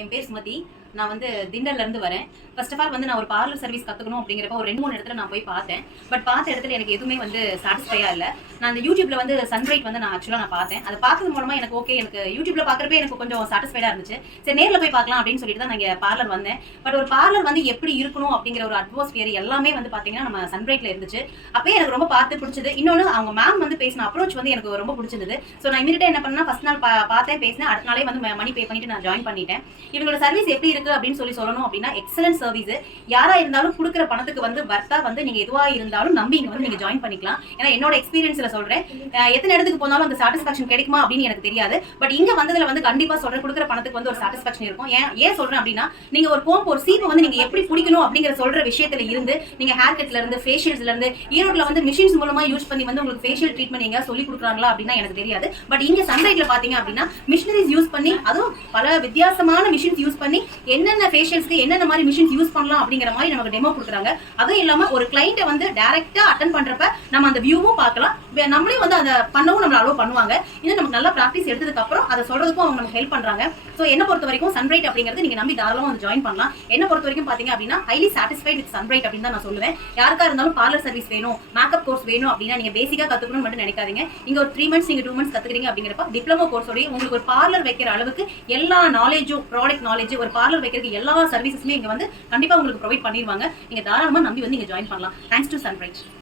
என் பேர் சுமதி. நான் வந்து திண்டல்ல இருந்து வரேன். ஃபர்ஸ்ட் ஆஃப் ஆல் வந்து நான் ஒரு பார்லர் சர்வீஸ் கத்துக்கணும் அப்படிங்கிறப்ப ஒரு 2-3 இடத்துல நான் போய் பார்த்தேன். பட் பார்த்த இடத்துல எனக்கு எதுவுமே வந்து சாட்டிஸ்ஃபையா இல்ல. நான் அந்த யூடியூப்ல வந்து சன்பிரைட் வந்து நான் ஆக்சுவலா நான் பார்த்தேன். அதை பார்த்தது மூலமா எனக்கு ஓகே, எனக்கு யூடியூப்ல பார்க்கறப்பே எனக்கு கொஞ்சம் சாட்டிஸ்ஃபைடா இருந்துச்சு. சரி நேர்ல போய் பார்க்கலாம் அப்படின்னு சொல்லிட்டு தான் நான் இங்க பார்லர் வந்தேன். பட் ஒரு பார்லர் வந்து எப்படி இருக்கணும் அப்படிங்கிற ஒரு அட்மாஸ்பியர் எல்லாமே வந்து பாத்தீங்கன்னா நம்ம சன்பிரைட்ல இருந்துச்சு. அப்பயே எனக்கு ரொம்ப பார்த்து பிடிச்சது. இன்னொன்னு அவங்க மேம் வந்து பேசின அப்ரோச் வந்து எனக்கு ரொம்ப பிடிச்சிருந்தது. ஸோ நான் இமீடியட்டா என்ன பண்ணா ஃபர்ஸ்ட் நாள் பார்த்தேன், பேசினேன். அடுத்த நாளே வந்து மணி பே பண்ணிட்டு நான் ஜாயின் பண்ணிட்டேன். இவங்களோட சர்வீஸ் எப்படி இருக்கு அப்படின்னு சொல்லணும் அப்படின்னா எக்ஸலன்ட் சர்வீஸ். யாரா இருந்தாலும் கொடுக்குற பணத்துக்கு வந்து வர்த்தா வந்து நீங்க எதுவா இருந்தாலும் நம்பி இங்க வந்து நீங்க ஜாயின் பண்ணிக்கலாம். ஏன்னா என்னோட எக்ஸ்பீரியன்ஸ்ல சொல்றேன், எத்தனை இடத்துக்கு போனாலும் அந்த சாட்டிஸ்பாக்சன் கிடைக்குமா அப்படின்னு எனக்கு தெரியாது. பட் இங்க வந்ததுல வந்து கண்டிப்பா சொல்றேன், கொடுக்குற பணத்துக்கு வந்து ஒரு சாட்டிஸ்பாக்சன் இருக்கும். ஏன் சொல்றேன் அப்படின்னா, நீங்க ஒரு கோம்பு ஒரு சீப்பை வந்து நீங்க எப்படி பிடிக்கணும் அப்படிங்கிற சொல்ற விஷயத்துல இருந்து நீங்க ஹேர் கட்ல இருந்து ஃபேஷியல்ஸ்ல இருந்து ஈரோட்ல வந்து மிஷின்ஸ் மூலமா யூஸ் பண்ணி வந்து உங்களுக்கு ஃபேஷியல் ட்ரீட்மெண்ட் எங்க சொல்லி கொடுக்குறாங்களா அப்படின்னா எனக்கு தெரியாது. பட் இங்க சன்ரைட்ல பாத்தீங்க அப்படின்னா மிஷினரிஸ் யூஸ் பண்ணி, அதுவும் பல வித்தியாசமான மிஷின்ஸ் யூஸ் பண்ணி என்னென்ன ஃபேஷியல்ஸ்க்கு என்னென்ன மாதிரி மிஷின்ஸ் யூஸ் பண்ணலாம் அப்படிங்கிற மாதிரி நமக்கு டெமோ கொடுக்குறாங்க. அதுவும் இல்லாம ஒரு கிளைண்ட்டை வந்து டைரக்டா அட்டெண்ட் பண்றப்ப நம்ம அந்த வியூவும் பார்க்கலாம், நம்மளே வந்து அதை பண்ணவும் நம்மள அலோவ் பண்ணுவாங்க. இன்னும் நமக்கு நல்லா ப்ராக்டிஸ் எடுத்ததுக்கு அப்புறம் அதை சொல்றதுக்கும் அவங்க நமக்கு ஹெல்ப் பண்றாங்க. ஸோ என்ன பொறுத்த வரைக்கும் சன்பிரைட் அப்படிங்கிறது நீங்க நம்பி தாராளமா வந்து ஜாயின் பண்ணலாம். என்ன பொறுத்த வரைக்கும் பாத்தீங்க அப்படின்னா ஹைலி சாட்டிஸ்ஃபைட் வித் சன்பிரைட் அப்படின்னு தான் நான் சொல்லுவேன். யாருக்கா இருந்தாலும் பார்லர் சர்வீஸ் வேணும், மேக்கப் கோர்ஸ் வேணும் அப்படின்னா நீங்க பேசிக்கா கத்துக்கணும்னு மட்டும் நினைக்காதீங்க. இங்க ஒரு 3 months நீங்க 2 months கத்துக்கிறீங்க அப்படிங்கிறப்ப டிப்ளமோ கோர்ஸோடய உங்களுக்கு ஒரு பார்லர் வைக்கிற அளவுக்கு எல்லா நாலேஜும், ப்ராடக்ட் நாலேஜ், ஒரு பார்லர் வைக்கிறதுக்கு எல்லா சர்வீசஸுமே இங்க வந்து கண்டிப்பா உங்களுக்கு ப்ரொவைட் பண்ணிடுவாங்க. நீங்க தாராளமா நம்பி வந்து நீங்க ஜாயின் பண்ணலாம். Thanks to சன்பிரைட்.